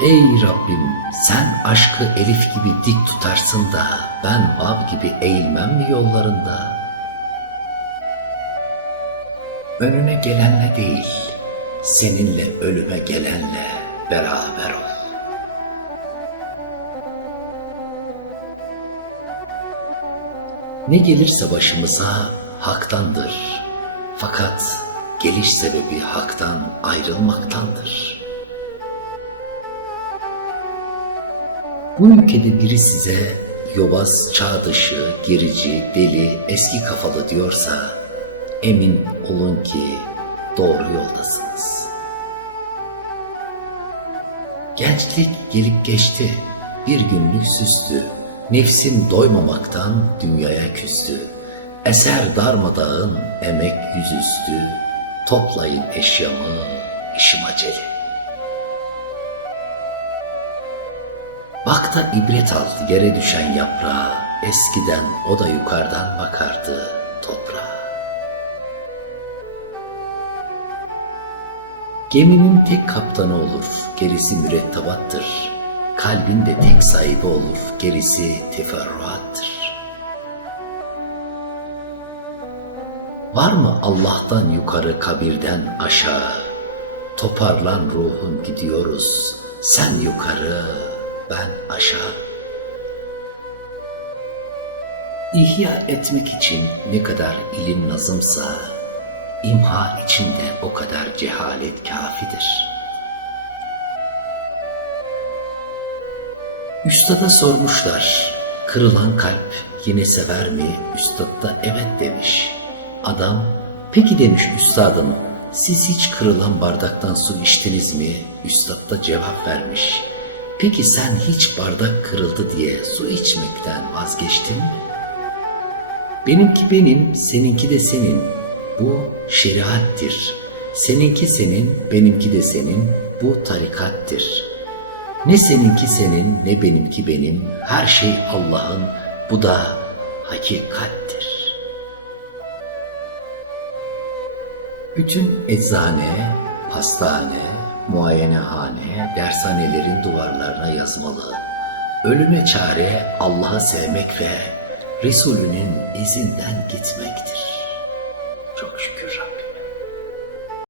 Ey Rabbim sen aşkı Elif gibi dik tutarsın da ben Vav gibi eğilmem mi yollarında? Önüne gelenle değil, seninle ölüme gelenle beraber ol. Ne gelirse başımıza haktandır. Fakat geliş sebebi haktan ayrılmaktandır. Bu ülkede biri size yobaz, çağ dışı, gerici, deli, eski kafalı diyorsa emin olun ki doğru yoldasınız. Gençlik gelip geçti, bir günlük süstü, nefsim doymamaktan dünyaya küstü. Eser darmadağın, emek yüzüstü, toplayın eşyamı, işim acele. Bak da ibret al yere düşen yaprağa, eskiden o da yukarıdan bakardı toprağa. Geminin tek kaptanı olur, gerisi mürettebattır. Kalbin de tek sahibi olur, gerisi teferruattır. Var mı Allah'tan yukarı kabirden aşağı? Toparlan ruhun gidiyoruz, sen yukarı, ben aşağı. İhya etmek için ne kadar ilim nazımsa, imha için de o kadar cehalet kafidir. Üstada sormuşlar, kırılan kalp yine sever mi? Üstad da evet demiş. Adam, peki demiş üstadım, siz hiç kırılan bardaktan su içtiniz mi? Üstad da cevap vermiş. Peki sen hiç bardak kırıldı diye su içmekten vazgeçtin mi? Benimki benim, seninki de senin. Bu şeriattir. Seninki senin, benimki de senin. Bu tarikattir. Ne seninki senin, ne benimki benim. Her şey Allah'ın. Bu da hakikattir. Bütün eczane, pastane, muayenehane, dershanelerin duvarlarına yazmalı. Ölüme çare Allah'ı sevmek ve Resulünün izinden gitmektir. Çok şükür.